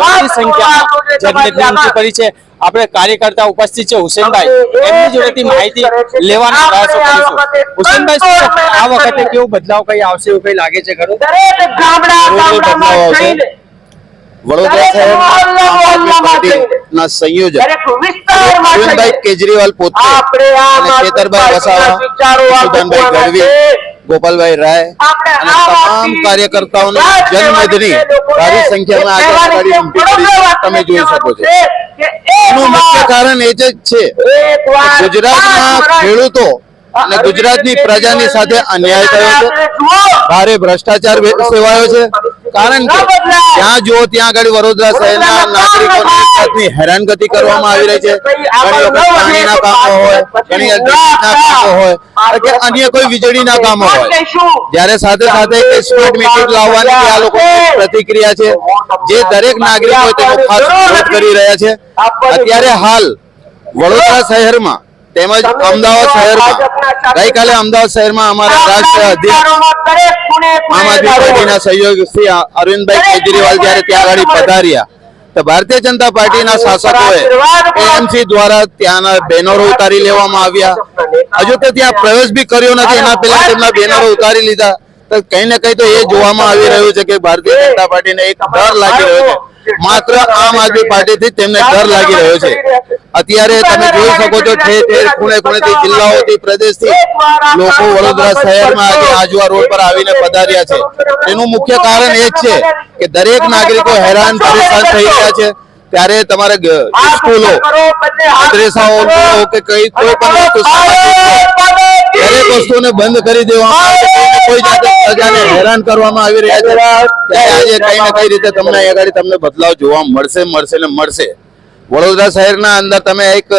મોટી સંખ્યામાં જનમેદની ઉમટી પડી છે। આપણે કાર્યકર્તા ઉપસ્થિત છે હુસેનભાઈ, એમની જોડેથી માહિતી લેવાનો પ્રયાસો કરીશું। હુસેનભાઈ, આ વખતે કેવો બદલાવ કઈ આવશે એવું કઈ લાગે છે ખરું? વડોદરા શહેરના પાર્ટીના સંયોજક અરવિંદભાઈ કેજરીવાલ પોતે અને ખેતરભાઈ વસાવા, સુદાનભાઈ ગઢવી, ગોપાલભાઈ રાય અને તમામ કાર્યકર્તાઓને જનમેદની ભારી સંખ્યામાં આગળ ઉમટી પડી તમે જોઈ શકો છો। એનું મુખ્ય કારણ એ જ છે કે ગુજરાતના ખેડૂતો અને ગુજરાતની પ્રજાની સાથે અન્યાય થયો છે, ભારે ભ્રષ્ટાચાર સેવાયો છે। કારણ કે જ્યાં જુઓ ત્યાં આગળ વડોદરા શહેરના નાગરિકોની હેરાનગતિ કરવામાં આવી રહી છે। ઘણી વખત પાણીના કામો હોય, ઘણી ઇલેક્ટ્રિસિટીના કામો હોય કે અન્ય કોઈ વીજળીના કામો હોય, જ્યારે સાથે સાથે સ્માર્ટ મીટર લાવવાની આ લોકોની પ્રતિક્રિયા છે, જે દરેક નાગરિકો તેનો ખાસ વિરોધ કરી રહ્યા છે। અત્યારે હાલ વડોદરા શહેરમાં તેમજ અમદાવાદ શહેરમાં ગઈકાલે અમદાવાદ શહેરમાં અમારા રાષ્ટ્રીય અધ્યક્ષ આમ આદમી પાર્ટીના સહયોગી શ્રી અરવિંદભાઈ કેજરીવાલ જ્યારે ત્યાં આગળ પધાર્યા તો ભારતીય જનતા પાર્ટીના શાસકોએ એએમસી દ્વારા ત્યાંના બેનરો ઉતારી લેવામાં આવ્યા। હજુ તો ત્યાં પ્રવેશ બી કર્યો નથી, એના પહેલા તેમના બેનરો ઉતારી લીધા। તો કઈ ને કઈ તો એ જોવામાં આવી રહ્યું છે કે ભારતીય જનતા પાર્ટીને એક ડર લાગી રહ્યો છે, માત્ર આમ આદમી પાર્ટીથી તેમને ડર લાગી રહ્યો છે। અત્યારે તમે જોઈ શકો છો ઠેર ઠેર ખૂણે ખૂણેથી જિલ્લાઓથી પ્રદેશથી લોકો વડોદરા શહેરમાં આજે આજવા રોડ પર આવીને પધાર્યા છે। તેનું મુખ્ય કારણ એ જ છે કે દરેક નાગરિકો હેરાન પરેશાન થઈ રહ્યા છે। ત્યારે તમારે સ્કૂલો, મદ્રેસાઓ કે કઈ કોઈ પણ વસ્તુ દરેક વસ્તુને બંધ કરી દેવામાં આવે છે, કોઈ જાતે પ્રજાને હેરાન કરવામાં આવી રહ્યા છે। ત્યારે આજે કઈ ને કઈ રીતે તમને આગળ તમને બદલાવ જોવા મળશે ને મળશે। વડોદરા શહેરના અંદર તમે એક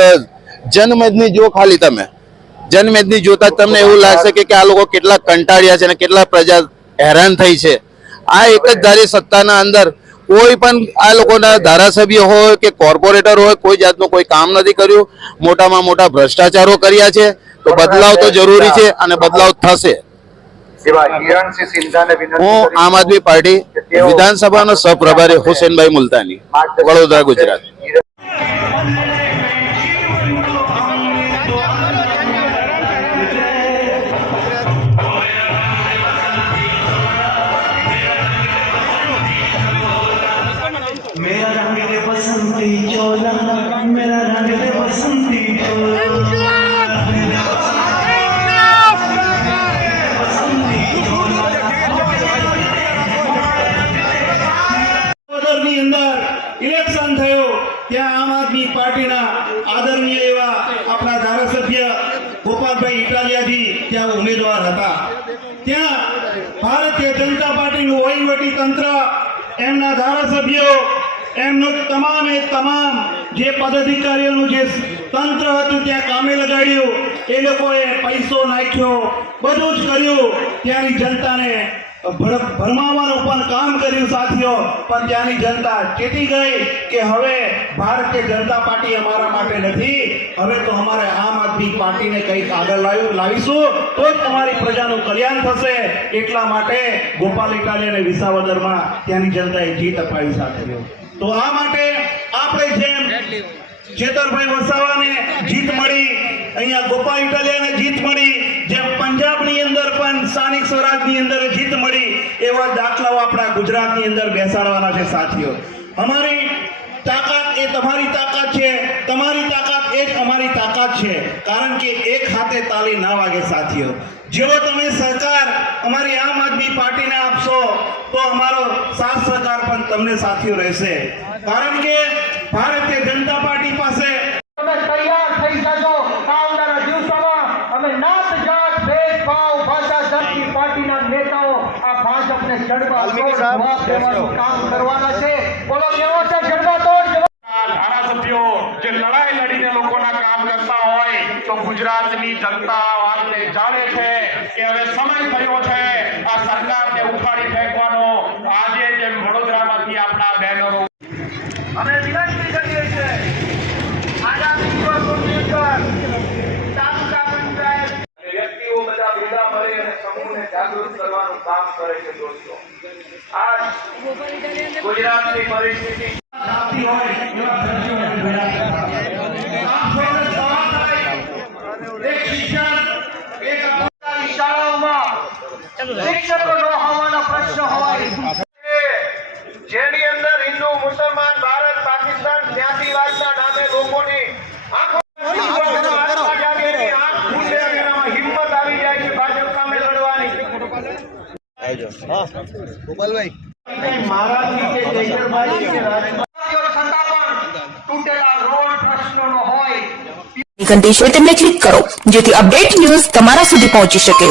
જનમેદની જો, ખાલી તમે જનમેદની જોતા તમને એવું લાગશે કે આ લોકો કેટલા કંટાળ્યા છે અને કેટલા પ્રજા હેરાન થઈ છે। આ એક જ ધારી સત્તાના અંદર કોઈ પણ આ લોકોના ધારાસભ્ય હોય કે કોર્પોરેટર હોય કોઈ જાતનું કોઈ કામ નથી કર્યું, મોટામાં મોટા ભ્રષ્ટાચારો કર્યા છે। તો બદલાવ તો જરૂરી છે અને બદલાવ થશે। હું આમ આદમી પાર્ટી વિધાનસભાનો સહપ્રભારી હુસેનભાઈ મુલતાની, વડોદરા, ગુજરાત। मेरा रंग दे बसंती चोला, मेरा रंग दे बसंती चोला, ની અંદર ઇલેક્શન થયો ત્યાં આમ આદમી પાર્ટીના આદરણીય એવા આપણા ધારાસભ્ય ગોપાલભાઈ ઇટાલિયાજી ત્યાં ઉમેદવાર હતા। ત્યાં ભારતીય જનતા પાર્ટીનું વહીવટી તંત્ર, એમના ધારાસભ્યો, એમનું તમામ જે પદાધિકારીઓનું જે તંત્ર હતું ત્યાં કામે લગાડ્યું। એ લોકોએ પૈસો નાખ્યો, બધું જ કર્યું, ત્યાંની જનતાને ભરમાવાનું પણ કામ કર્યું સાથીઓ। પણ ત્યાંની જનતા ચેતી ગઈ કે હવે ભારતીય જનતા પાર્ટી અમારા માટે નથી, હવે તો અમારે આમ આદમી પાર્ટીને કંઈક આગળ લાવીશું તો જ અમારી પ્રજાનું કલ્યાણ થશે। એટલા માટે ગોપાલ ઇટાલિયાને વિસાવદરમાં ત્યાંની જનતાએ જીત અપાવી સાથીઓ। તો આ માટે આપણે જેમ ખેતરભાઈ વસાવાને જીત મળી, અહીંયા ગોપાલ ઇટાલિયાને જીત મળી, જેમ પંજાબની અંદર પણ સ્થાનિક સ્વરાજની અંદર જીત મળી, એવા દાખલાઓ આપણા ગુજરાતની અંદર બેસાડવાના છે સાથીઓ। અમારી તાકાત એ તમારી તાકાત છે, તમારી તાકાત એ જ અમારી તાકાત છે। કારણ કે એક હાથે તાલી ના વાગે સાથીઓ। જેવો તમે સહકાર અમારી આમ આદમી પાર્ટીને આપશો તો અમારો સાથ સહકાર પણ તમને સાથીઓ રહેશે। કારણ કે ભારતીય જનતા પાર્ટી પાસે તૈયાર થઈ જજો। આવનારા દિવસોમાં અમે નાત જાત ભેદભાવ ભાષા જાતિ પાર્ટીના નેતાઓ આ ભાજપને જડબા તોડ જવાબ દેવાનું કામ કરવાના છે। બોલો કેવો છે જડબા તોડ ધારાસભ્યો જે લડાઈ લડીને લોકોના કામ કરતા હોય તો ગુજરાતની જનતા વાતને જાણે છે કે હવે સમય થયો છે આ સરકારને ઉખાડી ફેંકવાનો। આજે જેમ વડોદરામાંથી આપણા બેનરો અમે વિનંતી કરીએ છીએ આગામી દિવસોની અંદર તાલુકા પંચાયત વ્યક્તિઓ બધા ભેગા મળે અને સમૂહને જાગૃત કરવાનું કામ કરે છે દોસ્તો. આજ ગુજરાતની પરિસ્થિતિ જાતી હોય એવા દ્રશ્યોને જોયા છે. આપ સૌને સવાલ થાય, એક શિક્ષણ, એક પોતાની શાળાઓમાં શિક્ષકો ન હોવાનો પ્રશ્ન હોય, જેની અંદર હિન્દુ, મુસલમાન, ભારત, પાકિસ્તાન, જ્ઞાતિવાદના નામે લોકોની આંખો હિંમત આવી જાય છે ભાજપ સામે લડવાની. મારાથી કે જયકરભાઈ કે રાજકીય છતાં પણ તૂટેલા રોડ પ્રશ્નોનો હોય ઘંટી છે તેમને ક્લિક કરો જેથી અપડેટ ન્યૂઝ તમારા સુધી પહોંચી શકે.